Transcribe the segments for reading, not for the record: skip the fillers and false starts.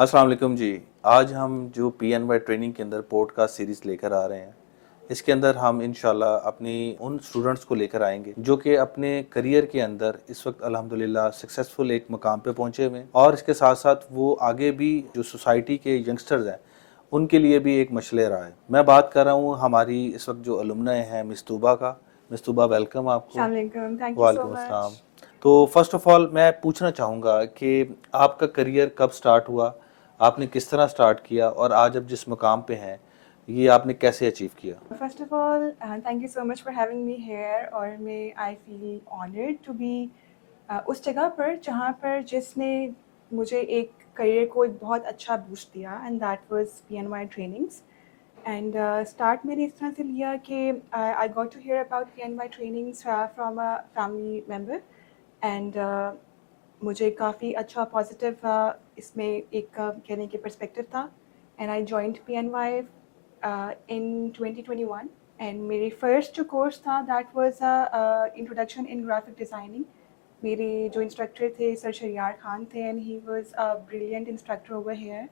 अस्सलाम वालेकुम जी। आज हम जो PNY ट्रेनिंग के अंदर पॉडकास्ट सीरीज़ लेकर आ रहे हैं, इसके अंदर हम इंशाल्लाह अपनी उन स्टूडेंट्स को लेकर आएंगे जो कि अपने करियर के अंदर इस वक्त अल्हम्दुलिल्लाह सक्सेसफुल एक मकाम पे पहुंचे हुए हैं और इसके साथ साथ वो आगे भी जो सोसाइटी के यंगस्टर्स हैं उनके लिए भी एक मशले राह है। मैं बात कर रहा हूँ हमारी इस वक्त जो अलुमनाई हैं मिस्तूबा का। मिस्तूबा, वेलकम आपको। Assalamualaikum. Thank you so वालेकुम अस्सलाम। much. तो फर्स्ट ऑफ ऑल मैं पूछना चाहूँगा कि आपका करियर कब स्टार्ट हुआ, आपने किस तरह स्टार्ट किया और आज अब जिस मुकाम पे हैं ये आपने कैसे अचीव किया? First of all, thank you so much for having me here. और मैं I feel honored to be उस जगह पर जहाँ पर जिसने मुझे एक करियर को एक बहुत अच्छा बूस्ट दिया and that was PNY trainings. And start मैंने इस तरह से लिया कि I got to hear about PNY trainings from a family member and मुझे काफ़ी अच्छा पॉजिटिव इसमें एक कहने के पर्सपेक्टिव था and I joined PNY in 2021 and मेरे फर्स्ट जो कोर्स था that was introduction in graphic designing. मेरे जो इंस्ट्रक्टर थे सर शरियार खान थे and he was a brilliant instructor over here.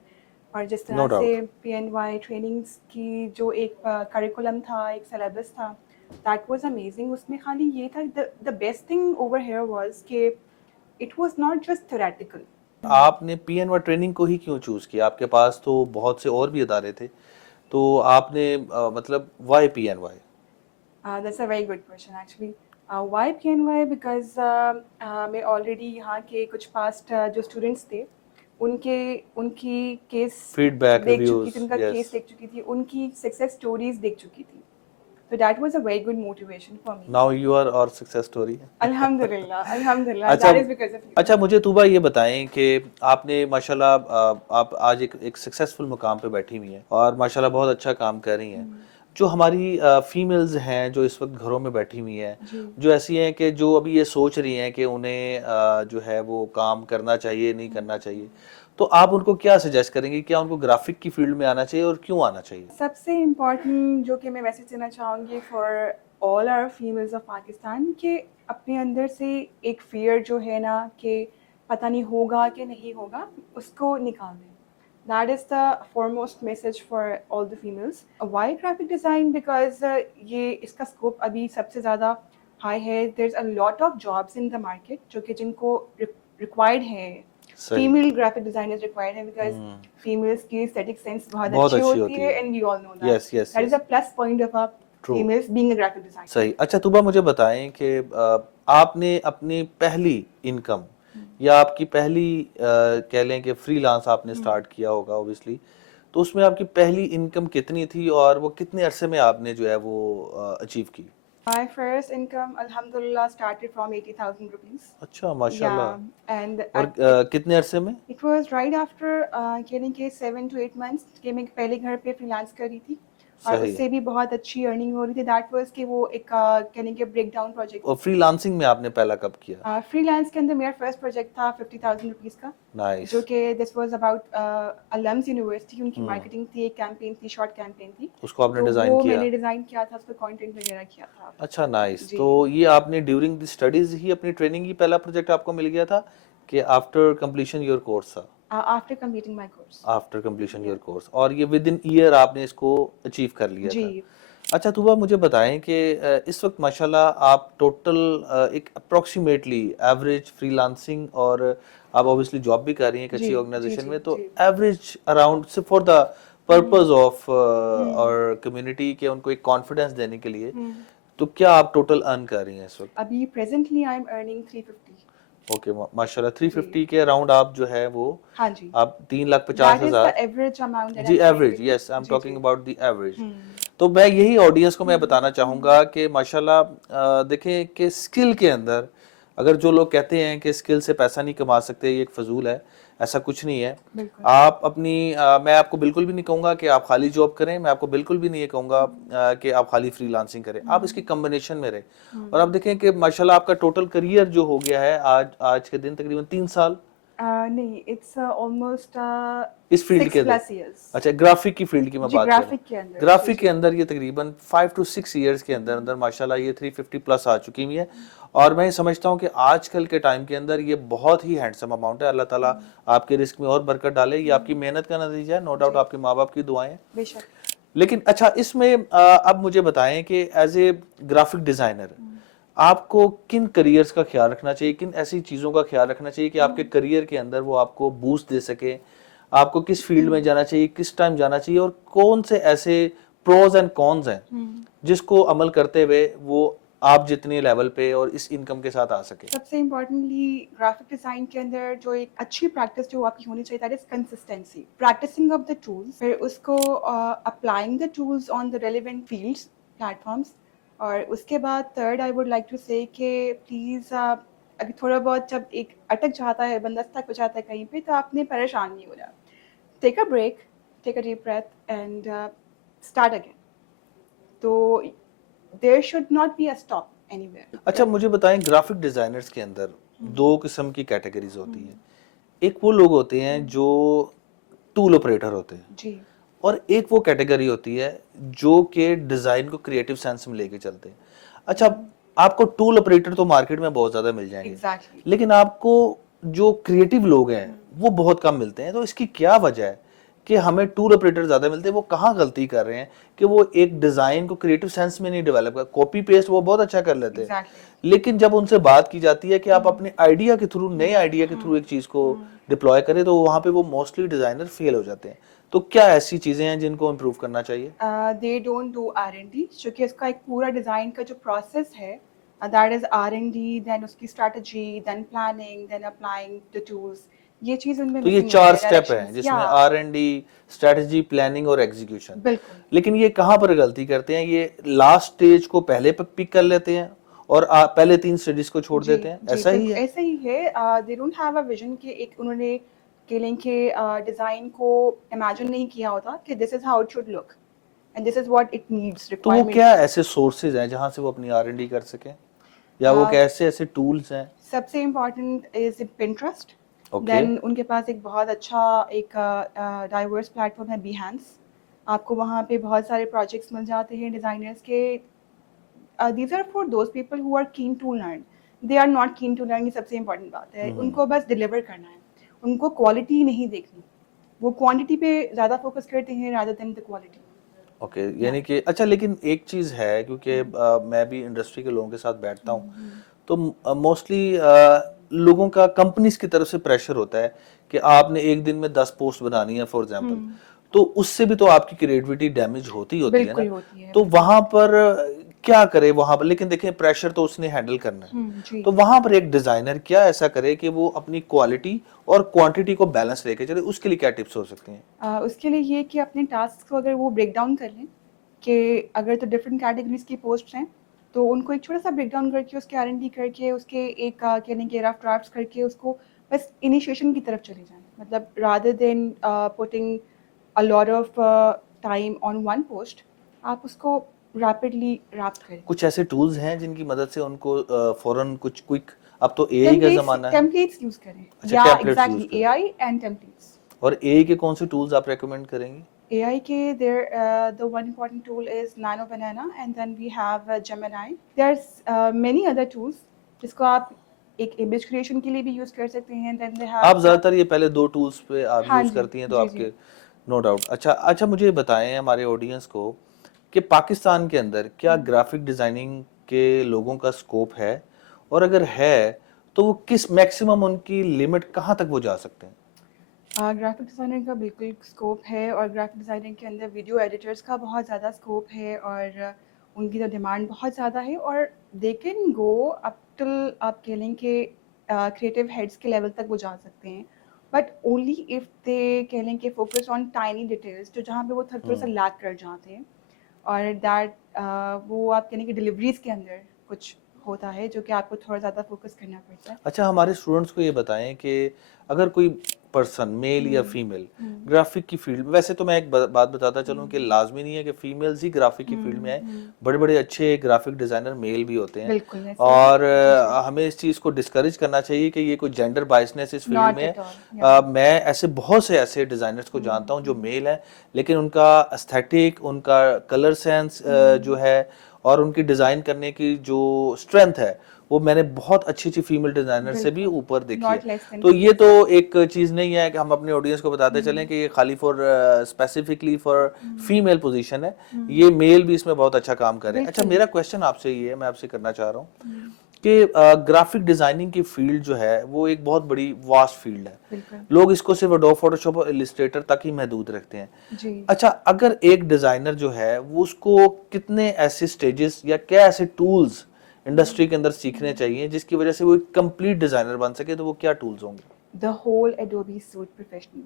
और जिस नो तरह से डाउट। PNY ट्रेनिंग्स की जो एक करिकुलम था, एक सिलेबस था, दैट वाज अमेजिंग। उसमें खाली ये था, the best thing over here was कि it was not just theoretical. आपने PNY ट्रेनिंग को ही क्यों चूज किया? आपके पास तो बहुत से और भी इदारे थे, तो आपने मतलब why PNY? That's a very good question actually. Why PNY? Because मैं already यहाँ के कुछ past जो students थे उनके उनकी केस फीडबैक, देख चुकी रिव्यूज, थी, उनका यस। केस देख चुकी थी, उनकी सक्सेस स्टोरीज देख चुकी थी। So that was a very good motivation for me. Now you are our success story. Alhamdulillah, Alhamdulillah. अच्छा। That is because of you. अच्छा, मुझे तुबा ये बताएं कि आपने माशाल्लाह आप आज एक सक्सेसफुल मुकाम पे बैठी हुई हैं और माशाल्लाह बहुत अच्छा काम कर रही हैं। जो हमारी फीमेल्स हैं जो इस वक्त घरों में बैठी हुई हैं, जी। जो ऐसी हैं कि जो अभी ये सोच रही हैं कि उन्हें जो है वो काम करना चाहिए नहीं करना चाहिए, तो आप उनको क्या सजेस्ट करेंगे? क्या उनको ग्राफिक की फील्ड में आना चाहिए और क्यों आना चाहिए? सबसे इम्पॉर्टेंट जो कि मैं मैसेज देना चाहूँगी for all our females of Pakistan कि अपने अंदर से एक फियर जो है ना कि पता नहीं होगा कि नहीं होगा, उसको निकाल दें। That is the foremost message for all the females. Why graphic design? Because ये इसका स्कोप अभी सबसे ज़्यादा हाई है। There is a lot of jobs in the market जो कि जिनको रिक्वायर्ड है। सही। फीमेल ग्राफिक डिजाइनर्स रिक्वायर्ड है बिकॉज फीमेल्स की एस्थेटिक सेंस बहुत बहुत अच्छी अच्छी होती होती है है। And we all know that. Yes yes that is a yes. Plus point of a true. Females being a graphic designer. सही। अच्छा तुबा, मुझे बताएं कि आपने अपनी पहली इनकम या आपकी पहली कह लें कि फ्रीलांस आपने स्टार्ट किया होगा ऑब्वियसली, तो उसमें आपकी पहली इनकम कितनी थी और वो कितने अरसे में आपने जो है वो अचीव की? My first income, alhamdulillah, started from 80,000 rupees. अच्छा, माशाल्लाह। Yeah, and और कितने अरसे में? it was right after यानी कि 7 to 8 months कि मैं पहले घर पे फ्रीलांस कर रही थी और सही। उससे भी बहुत अच्छी अर्निंग हो रही थी। दैट वाज कि वो एक कहने के ब्रेक डाउन प्रोजेक्ट। और फ्रीलांसिंग में आपने पहला कब किया? फ्रीलांस के अंदर मेरा फर्स्ट प्रोजेक्ट था 50,000 रुपीज़ का, नाइस। जो कि दिस वाज अबाउट अलम्स यूनिवर्सिटी। उनकी मार्केटिंग थी, एक कैंपेन थी, शॉर्ट कैंपेन थी, उसको आपने तो डिजाइन वो किया? मैंने डिज़ाइन किया था, उस पर कंटेंट वगैरह किया था। अच्छा, नाइस। जी। तो ये आपने ड्यूरिंग द स्टडीज ही अपनी ट्रेनिंग ही पहला प्रोजेक्ट आपको मिल गया था कि आफ्टर कंप्लीशन योर कोर्स था? After completing my course. After completion your course, और ये विद इन ईयर आपने इसको अचीव कर लिया जी। था। अच्छा तुबा, मुझे बताएं कि इस वक्त माशाल्लाह आप टोटल एक अप्रोक्सीमेटली एवरेज फ्रीलांसिंग और आप ऑब्वियसली जॉब भी कर रही हैं एक जी अच्छी जी ऑर्गेनाइजेशन जी में, तो जी। एवरेज अराउंड से फॉर द पर्पस ऑफ और कम्युनिटी के उनको एक कॉन्फिडेंस देने के लिए, तो क्या आप टोटल अर्न कर रही हैं इस वक्त? अभी presently I am earning 350। Okay, माशाल्लाह। जी। 350 के अराउंड आप जो है वो हाँ जी। आप that is the 3,50,000। Average amount that I जी, am trying average, to yes, I am जी टॉकिंग जी। About the average. तो मैं यही ऑडियंस को मैं बताना चाहूँगा कि माशाल्लाह देखें कि स्किल के अंदर अगर जो लोग कहते हैं कि स्किल से पैसा नहीं कमा सकते, ये एक फजूल है। ऐसा कुछ नहीं है। बिल्कुल। आप अपनी मैं आपको बिल्कुल भी नहीं कहूँगा कि आप खाली जॉब करें, मैं आपको बिल्कुल भी नहीं ये कहूँगा कि आप खाली फ्रीलांसिंग करें, आप इसकी कम्बिनेशन में रहें। और आप देखें कि माशाल्लाह आपका टोटल करियर जो हो गया है आज आज के दिन तकरीबन 3 साल नहीं, इट्स ऑलमोस्ट इस फील्ड के 6 अंदर। Plus years. अच्छा, ग्राफिक की फील्ड की मैं जी, बात कर रहा ग्राफिक के हूँ। अंदर। जी ग्राफिक के जी। अंदर ये तकरीबन 5 to 6 ईयर्स के अंदर अंदर माशाल्लाह ये 350 प्लस आ चुकी हुई है। और मैं समझता हूँ कि आजकल के टाइम के अंदर ये बहुत ही हैंडसम अमाउंट है। अल्लाह ताला आपके रिस्क में और बरकत डाले। ये आपकी मेहनत का नतीजा है, नो डाउट जी, आपके माँ बाप की दुआएं हैं। बेशक। लेकिन अच्छा, इसमें अब मुझे बताएं कि एज ए ग्राफिक डिजाइनर हुँ, आपको किन करियर्स का ख्याल रखना चाहिए, किन ऐसी चीज़ों का ख्याल रखना चाहिए कि आपके हुँ, करियर के अंदर वो आपको बूस्ट दे सके, आपको किस फील्ड में हुँ, जाना चाहिए, किस टाइम जाना चाहिए, और कौन से ऐसे प्रोज एंड कॉन्स हैं हुँ। जिसको अमल करते हुए वो आप जितने लेवल पे और इस इनकम के साथ आ सके। सबसे इम्पोर्टेंटली ग्राफिक डिज़ाइन के अंदर जो एक अच्छी प्रैक्टिस जो आपकी होनी चाहिए that is consistency. Practicing of the tools, फिर उसको applying the tools on the relevant fields, platforms. और उसके बाद third I would like to say कि प्लीज़ अगर थोड़ा बहुत जब एक अटक जाता है, बंदा स्टक हो जाता है कहीं पे, तो आपने परेशान नहीं होना। Take a break, take a deep breath and start again. तो there should not be a stop अच्छा, एनीवेयर। मुझे बताएं, ग्राफिक डिजाइनर्स के अंदर हुँ, दो किस्म की कैटेगरीज होती हुँ, है। एक वो लोग होते हैं हुँ, जो टूल ऑपरेटर होते हैं, जी। और एक वो कैटेगरी होती है जो कि डिजाइन को क्रिएटिव सेंस में लेके चलते हैं। अच्छा, हुँ, आपको टूल ऑपरेटर तो मार्केट में बहुत ज्यादा मिल जाएंगे, एग्ज़ैक्टली। लेकिन आपको जो क्रिएटिव लोग हैं हुँ, वो बहुत कम मिलते हैं। तो इसकी क्या वजह है कि हमें टूल ऑपरेटर ज्यादा मिलते हैं? वो कहाँ गलती कर रहे हैं कि वो एक डिजाइन को क्रिएटिव सेंस में नहीं डेवलप कर, कॉपी पेस्ट वो बहुत अच्छा कर लेते हैं, एग्ज़ैक्टली। लेकिन जब उनसे बात की जाती है कि आप हुँ, अपने आइडिया के थ्रू, नए हुँ, आइडिया के हुँ, थ्रू एक चीज को हुँ। डिप्लॉय करें, तो वहां पे वो मोस्टली डिजाइनर फेल हो जाते हैं। तो क्या ऐसी चीजें हैं जिनको इम्प्रूव करना चाहिए? दे डोंट डू आर-एन-डी, क्योंकि उसका एक पूरा डिज़ाइन का जो प्रोसेस है दैट इज़ आर-एन-डी, देन उसकी strategy, then planning, then applying the tools. ये चीज़ उनमें तो ये मिसिंग होती चार है, स्टेप हैं डायरेक्शंस या जिसमें R&D, स्ट्रेटजी, प्लानिंग और एग्जीक्यूशन। बिल्कुल। लेकिन ये कहाँ पर गलती करते हैं? ये लास्ट स्टेज को पहले पिक कर लेते हैं और पहले 3 स्टेजेस को छोड़ जी, देते हैं, जी, ऐसा ही बिल्कुल है? ऐसा ही है। They don't have a vision कि एक उन्होंने केलिंग के डिज़ाइन को इमेजिन नहीं किया होता कि this is how it should look and this is what it needs तो वो क्या रिक्वायरमेंट्स हैं। ऐसे सोर्सेज हैं जहां से वो अपनी R&D कर सकें, या वो अ, कैसे ऐसे टूल्स हैं? सबसे important is Pinterest. Okay. Then उनके पास एक बहुत अच्छा एक डाइवर्स प्लेटफ़ॉर्म है बिहेंस। आपको वहाँ पे बहुत सारे प्रोजेक्ट्स मिल जाते हैं डिज़ाइनर्स के। These are for those people who are keen to learn. They are not keen to learn, ये सबसे इम्पोर्टेंट बात है। हम्म। उनको बस डिलीवर करना है। उनको क्वालिटी नहीं देखनी। वो क्वांटिटी पे ज़्यादा फ़ोकस करते हैं rather than the quality. Okay, या यानी कि अच्छा, लेकिन एक चीज है, क्योंकि हुँ, मैं भी इंडस्ट्री के लोगों के साथ बैठता हूँ, हुँ, हुँ, तो मोस्टली लोगों का कंपनीज की तरफ से प्रेशर होता है कि आपने एक दिन में 10 पोस्ट बनानी है फॉर हुँ। एग्जांपल। तो उससे भी तो आपकी क्रिएटिविटी डैमेज होती है ना। बिल्कुल होती है, तो बिल्कुल। वहां पर क्या करे वहां पर? लेकिन देखिए, प्रेशर तो उसने हैंडल करना है। हुँ, जी। तो वहां पर एक डिजाइनर क्या ऐसा करे कि वो अपनी क्वालिटी और क्वांटिटी को बैलेंस लेके चले? उसके लिए क्या टिप्स हो सकती हैं? उसके लिए ये कि अपने टास्क को अगर वो ब्रेक डाउन कर लें कि अगर तो डिफरेंट कैटेगरीज़ की पोस्ट्स हैं, तो उनको एक छोटा-सा ब्रेक डाउन करके उसके आर-एन-डी करके उसके एक कह लें कि रफ ड्राफ्ट्स करके उसको बस इनिशिएशन की तरफ चले जाएँ। मतलब rather than putting a lot of time on one post, आप उसको रैपिडली रैप्ट करें। कुछ ऐसे टूल्स हैं जिनकी मदद से उनको फौरन कुछ क्विक, अब तो एआई का टेम्पलेट्स जमाना है। टेम्पलेट्स यूज़ करें अच्छा, या टेम्पलेट्स यूज एग्ज़ैक्टली करें। AI and templates. और एआई के कौन से टूल्स आप रेकमेंड करेंगे? AI के there the one important tool is Nano Banana and then we have Gemini. There's many other tools जिसको आप एक इमेज क्रिएशन के लिए भी यूज़ कर सकते हैं। Then they have आप ज्यादातर ये पहले दो टूल्स पे आप हाँ यूज जी, करती हैं, तो जी, जी। आपके नो डाउट। अच्छा अच्छा, मुझे बताएं हमारे ऑडियंस को कि पाकिस्तान के अंदर क्या हुँ। ग्राफिक डिजाइनिंग के लोगों का स्कोप है, और अगर है तो वो किस मैक्सिमम उनकी लिमिट कहाँ तक वो जा सकते हैं? ग्राफ़िक डिज़ाइनर का बिल्कुल स्कोप है और ग्राफ़िक डिज़ाइनिंग के अंदर वीडियो एडिटर्स का बहुत ज़्यादा स्कोप है और उनकी तो डिमांड बहुत ज़्यादा है और they can go up till आप कह लें कि क्रिएटिव हेड्स के लेवल तक वो जा सकते हैं। बट ओनली इफ़ दे कह लें कि फ़ोकस ऑन टाइनी डिटेल्स जो जहाँ पे वो थोड़ा-सा हम्म। लैग कर जाते हैं और दैट वो आप कह लें कि डिलीवरीज़ के अंदर कुछ होता है जो कि आपको थोड़ा ज़्यादा फ़ोकस करना पड़ता है। अच्छा, हमारे स्टूडेंट्स को ये बताएं कि अगर कोई पर्सन, मेल या हुँ, फीमेल, हुँ, ग्राफिक की फील्ड में, वैसे तो मैं एक बात बताता चलूं कि हुँ, लाजमी नहीं है कि फीमेल्स ही ग्राफिक की फील्ड में हुँ, आए। हुँ। बड़े बड़े अच्छे ग्राफिक डिजाइनर मेल भी होते हैं, बिल्कुल, ऐसे ही और जी, जी। हमें इस चीज़ को डिस्करेज करना चाहिए कि ये कोई जेंडर बायसनेस इस फील्ड नॉट में है। एट ऑल, या मैं ऐसे बहुत से ऐसे डिजाइनर्स को हुँ, जानता हूं जो हुँ, मेल हैं, लेकिन उनका एस्थेटिक, उनका कलर सेंस जो हुँ, है, और उनकी डिज़ाइन करने की जो स्ट्रेंथ है, वो मैंने बहुत अच्छी अच्छी फीमेल डिजाइनर से भी बिल्कुल, ऊपर देखी नॉट है। लेस देन तो ये 50 तो स्टेप्स। एक चीज नहीं है कि हम अपने ऑडियंस को बताते चलें कि ये खाली for specifically for female position है, ये मेल भी इसमें बहुत अच्छा काम कर रहे हैं। अच्छा, बिल्कुल। मेरा क्वेश्चन आपसे ये है, मैं आपसे करना चाह रहा हूँ कि ग्राफिक डिजाइनिंग की फील्ड जो है वो एक बहुत बड़ी वास्ट फील्ड है। बिल्कुल। लोग इसको सिर्फ एडोब फोटोशॉप और इलिस्ट्रेटर तक ही महदूद रखते हैं। जी। अच्छा, अगर एक डिजाइनर जो है वो उसको कितने ऐसे स्टेजेस या क्या ऐसे टूल्स इंडस्ट्री के अंदर सीखने चाहिए जिसकी वजह से वो एक कंप्लीट डिजाइनर बन सके, तो वो क्या टूल्स होंगे? The whole Adobe suite professional,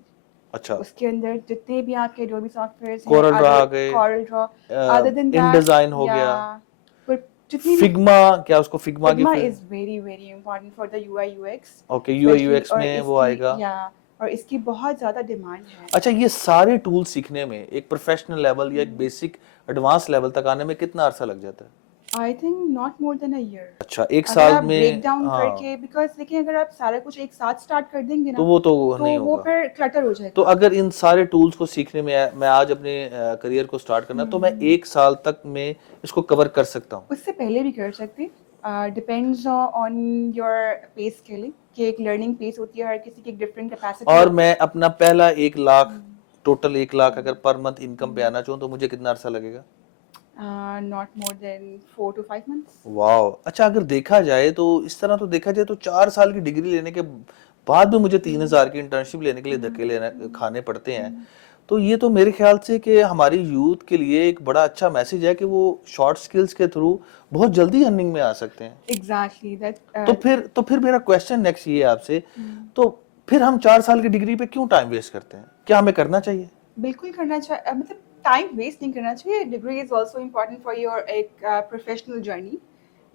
अच्छा, उसके अंदर जितने भी आपके एडोबी सॉफ्टवेयर्स हैं, कोरल ड्रा अदर आ गए, Corel Draw, other than in that, design हो या गया, पर जितनी भी, फिग्मा, क्या उसको फिग्मा की Figma is very very important for the UI UX okay UI specially, UX और में वो इसकी, आएगा। या और इसकी बहुत ज़्यादा डिमांड है। अच्छा, ये सारे टूल सीखने में एक प्रोफेशनल लेवल या एक बेसिक एडवांस लेवल तक आने में कितना अरसा लग जाता है? I think not more than a year. अच्छा, एक अगर साल आप ब्रेक में, डाउन हाँ, करके, बिकॉज देखिए अगर आप सारा कुछ एक साथ स्टार्ट कर देंगे तो ना, वो तो तो नहीं वो होगा। फिर क्लटर हो तो जाएगा। अगर इन सारे टूल्स को सीखने में मैं आज अपने करियर को स्टार्ट करना, तो मैं एक साल तक में इसको कवर कर सकता हूँ? उससे पहले भी कर सकते, depends on your pace scaling, कि एक लर्निंग पेस होती है, हर किसी की एक डिफरेंट कैपेसिटी और होती मैं है। अपना पहला 1 लाख, टोटल 1 लाख अगर पर मंथ इनकम पे आना चाहूँ तो मुझे कितना अरसा लगेगा? Not more than 4 to 5 months। वाह! अच्छा, अगर देखा जाए तो इस तरह तो देखा जाए तो 4 साल की डिग्री लेने के बाद भी मुझे 3,000 की इंटर्नशिप लेने के लिए धक्के लेना खाने पड़ते हैं। तो ये तो मेरे ख्याल से कि हमारी यूथ के लिए एक बड़ा अच्छा मैसेज है कि वो शॉर्ट स्किल्स के थ्रू बहुत जल्दी अर्निंग में आ सकते हैं। Exactly that. तो फिर मेरा क्वेश्चन नेक्स्ट ये है आपसे, तो फिर हम 4 साल की डिग्री पे क्यों टाइम वेस्ट करते हैं? क्या हमें करना चाहिए? बिल्कुल करना चाहिए, मतलब टाइम वेस्ट नहीं करना चाहिए। Degree is also important for your एक प्रोफेशनल जर्नी,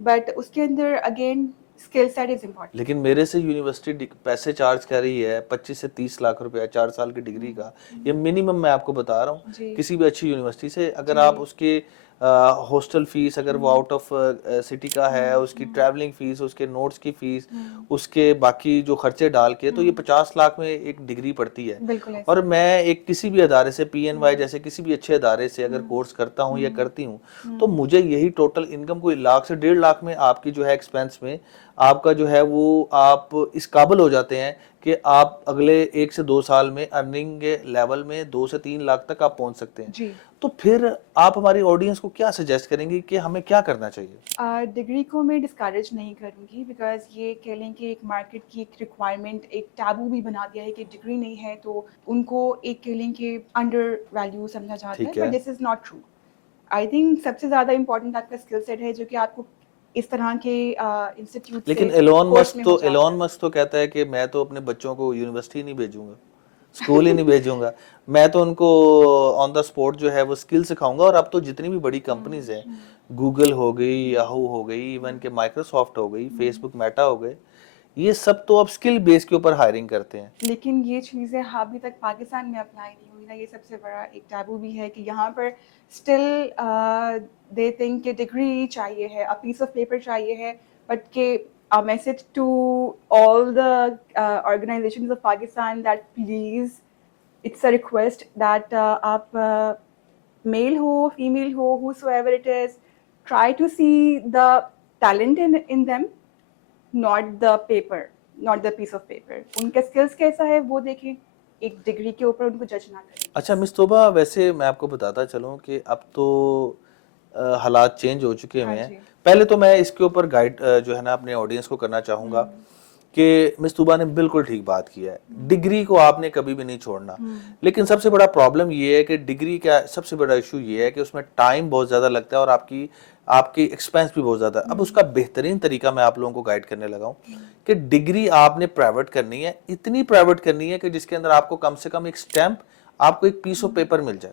बट उसके अंदर again skill set is important. लेकिन मेरे से यूनिवर्सिटी पैसे चार्ज कर रही है 25 से 30 लाख रुपया 4 साल की डिग्री का। ये मिनिमम मैं आपको बता रहा हूँ जी। किसी भी अच्छी यूनिवर्सिटी से। अगर आप जी। उसके हॉस्टल फीस, अगर वो आउट ऑफ सिटी का है, उसकी ट्रैवलिंग फीस, उसके नोट्स की फीस, उसके बाकी जो खर्चे डाल के, तो ये 50 लाख में एक डिग्री पड़ती है। बिल्कुल ऐसे। और मैं एक किसी भी अदारे से, पीएनवाई जैसे किसी भी अच्छे अदारे से अगर कोर्स करता हूँ या करती हूँ, तो मुझे यही टोटल इनकम कोई लाख से 1.5 लाख में आपकी जो है एक्सपेंस में आपका जो है वो आप इस काबिल हो जाते हैं कि आप अगले 1 से 2 साल में अर्निंग के लेवल में 2 से 3 लाख तक आप पहुंच सकते हैं। जी। तो फिर आप हमारी ऑडियंस को क्या सजेस्ट करेंगे कि हमें क्या करना चाहिए? डिग्री को मैं डिस्करेज नहीं करूँगी, बिकॉज ये कह लें कि एक मार्केट की एक रिक्वायरमेंट, एक टैबू भी बना दिया है कि डिग्री नहीं है तो उनको एक कह लें कि अंडर वैल्यू समझा जाता है, ठीक बट है। This is not true. I think सबसे ज़्यादा इंपॉर्टेंट आपका स्किल सेट है, जो कि आपको इस तरह के इंस्टीट्यूट से लेकिन कोर्स में हो जाता एलोन है। मस्क तो कहता है कि मैं तो अपने बच्चों को यूनिवर्सिटी नहीं भेजूंगा, स्कूल ही नहीं भेजूंगा, मैं तो उनको ऑन द स्पॉट जो है वो स्किल सिखाऊंगा। और अब तो जितनी भी बड़ी कंपनीज हैं, गूगल हो गई, याहू हो गई, इवन के माइक्रोसॉफ्ट हो गई, फेसबुक, मेटा हो गए, ये सब तो अब स्किल बेस के ऊपर हायरिंग करते हैं। लेकिन ये चीज़ें अभी तक पाकिस्तान में अप्लाई नहीं हुई ना, ये सबसे बड़ा एक टैबू भी है कि यहाँ पर स्टिल दे थिंक कि डिग्री चाहिए है, अ पीस ऑफ पेपर चाहिए है, बट के a message to all the organizations of Pakistan that please, it's a request that आप male हो, female हो, whosoever it is, try to see the talent in them, not the paper, not the piece of paper। उनके skills कैसा है वो देखें, एक degree के ऊपर उनको जज ना करें। अच्छा मिस तोबा, वैसे मैं आपको बताता चलूं कि अब तो हालात चेंज हो चुके हुए हाँ हैं। जी। पहले तो मैं इसके ऊपर गाइड जो है ना अपने ऑडियंस को करना चाहूँगा कि मिस तोबा ने बिल्कुल ठीक बात की है, डिग्री को आपने कभी भी नहीं छोड़ना। लेकिन सबसे बड़ा प्रॉब्लम ये है कि डिग्री का सबसे बड़ा इशू ये है कि उसमें टाइम बहुत ज़्यादा लगता है और आपकी आपकी एक्सपेंस भी बहुत ज़्यादा है। अब उसका बेहतरीन तरीका मैं आप लोगों को गाइड करने लगा हूँ कि डिग्री आपने प्राइवेट करनी है, इतनी प्राइवेट करनी है कि जिसके अंदर आपको कम से कम एक स्टैम्प, आपको एक पीस ऑफ पेपर मिल जाए,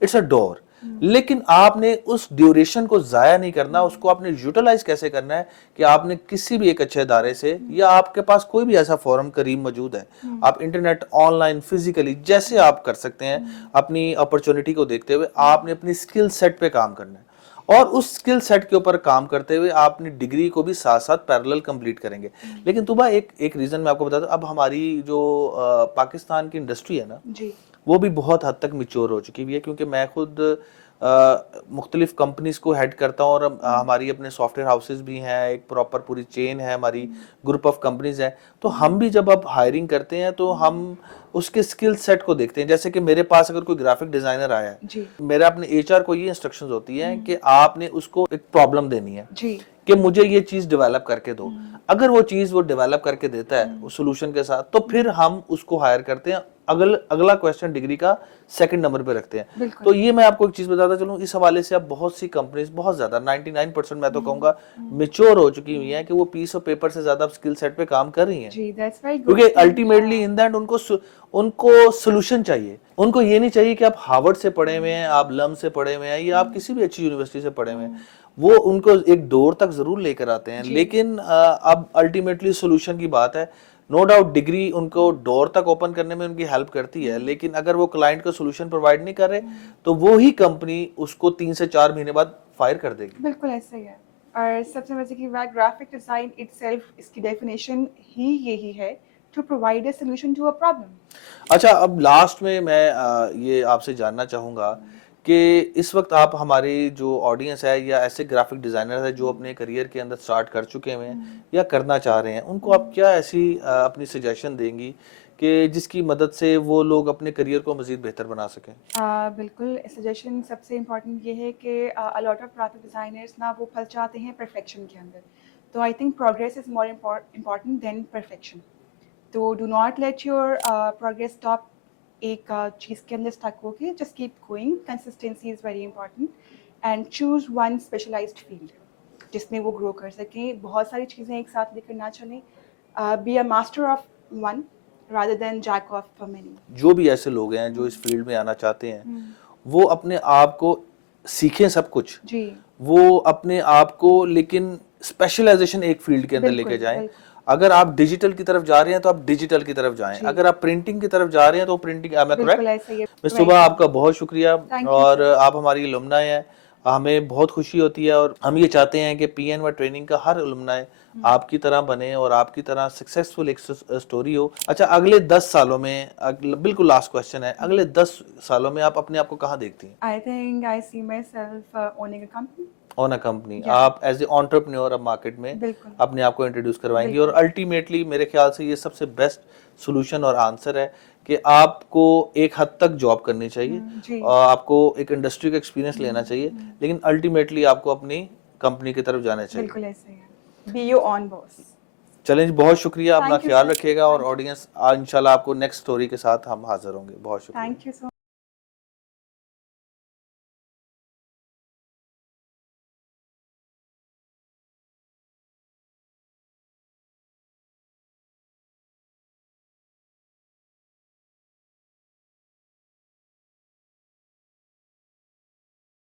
इट्स अ डोर। लेकिन आपने उस ड्यूरेशन को जाया नहीं करना, उसको आपने यूटिलाइज कैसे करना है कि आपने किसी भी एक अच्छे इदारे से, या आपके पास कोई भी ऐसा फोरम करीब मौजूद है, आप इंटरनेट, ऑनलाइन, फिजिकली जैसे आप कर सकते हैं, अपनी अपॉर्चुनिटी को देखते हुए आपने अपनी स्किल सेट पे काम करना है। और उस स्किल सेट के ऊपर काम करते हुए आप अपनी डिग्री को भी साथ साथ पैरेलल कंप्लीट करेंगे। लेकिन तुबा एक रीजन मैं आपको बताता हूँ, अब हमारी जो पाकिस्तान की इंडस्ट्री है ना, जी। वो भी बहुत हद तक मिच्योर हो चुकी हुई है। क्योंकि मैं खुद मुख्तलिफ कंपनीज को हेड करता हूँ और हमारी अपने सॉफ्टवेयर हाउसेज भी हैं, एक प्रॉपर पूरी चेन है हमारी, ग्रुप ऑफ कंपनीज है। तो हम भी जब अब हायरिंग करते हैं तो हम उसके स्किल सेट को देखते हैं। जैसे कि मेरे पास अगर कोई ग्राफिक डिजाइनर आया है, जी मेरा अपने एचआर को ये इंस्ट्रक्शंस होती है कि आपने उसको एक प्रॉब्लम देनी है जी कि मुझे ये चीज डेवलप करके दो। अगर वो चीज वो डेवलप करके देता है उस सोल्यूशन के साथ, तो फिर हम उसको हायर करते हैं। अगला क्वेश्चन डिग्री का सेकंड नंबर पे रखते हैं। बिल्कुल। तो ये मैं आपको एक चीज बताता चलूं, इस हवाले से अब बहुत सी कंपनीज, बहुत ज्यादा 99% मैं तो कहूंगा मेच्योर हो चुकी हुई हैं कि वो पीस ऑफ पेपर से ज्यादा स्किल सेट पे काम कर रही हैं। जी दैट्स वेरी गुड। क्योंकि अल्टीमेटली इन दैट उनको सोल्यूशन चाहिए। उनको ये नहीं चाहिए कि आप हार्वर्ड से पढ़े हुए हैं, आप लम से पढ़े हुए हैं या आप किसी भी अच्छी यूनिवर्सिटी से पढ़े हुए हैं। वो उनको एक डोर तक जरूर लेकर आते हैं, जी। लेकिन अब अल्टीमेटली सोल्यूशन की बात है। नो डाउट डिग्री उनको डोर तक ओपन करने में उनकी हेल्प करती है, लेकिन अगर वो क्लाइंट को सोल्यूशन प्रोवाइड नहीं कर रहे तो वो ही कंपनी उसको 3 से 4 महीने बाद फायर कर देगी। बिल्कुल ऐसा ही है। और सबसे मजे की बात, ग्राफिक डिजाइन इटसेल्फ, इसकी डेफिनेशन ही यही है, to provide a solution to a problem. अच्छा, अब लास्ट में मैं ये आपसे जानना चाहूँगा कि इस वक्त आप हमारी जो ऑडियंस है या ऐसे ग्राफिक डिज़ाइनर है जो अपने करियर के अंदर स्टार्ट कर चुके हुए हैं या करना चाह रहे हैं, उनको आप क्या ऐसी अपनी सजेशन देंगी कि जिसकी मदद से वो लोग अपने करियर को मज़ीद बेहतर बना सकें? बिल्कुल, सजेशन सबसे इम्पोर्टेंट ये है कि a lot of graphic designers ना वो फँस जाते हैं परफेक्शन के अंदर। तो I think progress is more important than perfection. तो do not let your progress stop एक चीज़ के अंदर स्टक होके, just keep going. Consistency is very important and choose one specialised field जिसमें वो ग्रो कर सकें। बहुत सारी चीज़ें एक साथ लेकर ना चलें। Be a master of one rather than jack of many. जो भी ऐसे लोग हैं जो इस फील्ड में आना चाहते हैं, वो अपने आप को सीखें सब कुछ, जी वो अपने आप को लेकिन स्पेशलाइजेशन एक फील्ड के अंदर लेके बिल्कुल जाएं। बिल्कुल अगर आप डिजिटल की तरफ जा रहे हैं तो आप डिजिटल की तरफ जाएं, जी अगर आप प्रिंटिंग की तरफ जा रहे हैं तो प्रिंटिंग। मैं बिल्कुल करेक्ट? ऐसा ही है। मैं राइट सुबह आपका बहुत शुक्रिया। थैंक यू और सर। आप हमारी अलुमनाई हैं, हमें बहुत खुशी होती है और हम ये चाहते हैं कि पीएनवाई ट्रेनिंग का हर अलुमनाई आपकी तरह बने और आपकी तरह सक्सेसफुल एक स्टोरी हो। अच्छा, अगले 10 सालों में, बिल्कुल लास्ट क्वेश्चन है, अगले 10 सालों में आप अपने आप को कहाँ देखती हैं? I think I see myself owning a company. On a company, या आप एज ए एंटरप्रेन्योर अब मार्केट में बिल्कुल अपने आप को इंट्रोड्यूस करवाएंगी। और बिल्कुल अल्टीमेटली मेरे ख्याल से ये सबसे बेस्ट सोल्यूशन और आंसर है कि आपको एक हद तक जॉब करनी चाहिए जी और आपको एक इंडस्ट्री का एक्सपीरियंस लेना चाहिए, लेकिन अल्टीमेटली आपको अपनी कंपनी की तरफ जाना चाहिए। बिल्कुल ऐसा ही है। Be your on boss. चलें जी, बहुत शुक्रिया, अपना थैंक यू ख्याल सर। रखिएगा और थैंक यू ऑडियंस इंशाल्लाह आपको नेक्स्ट स्टोरी के साथ हम हाजिर होंगे। बहुत शुक्रिया। Thank you so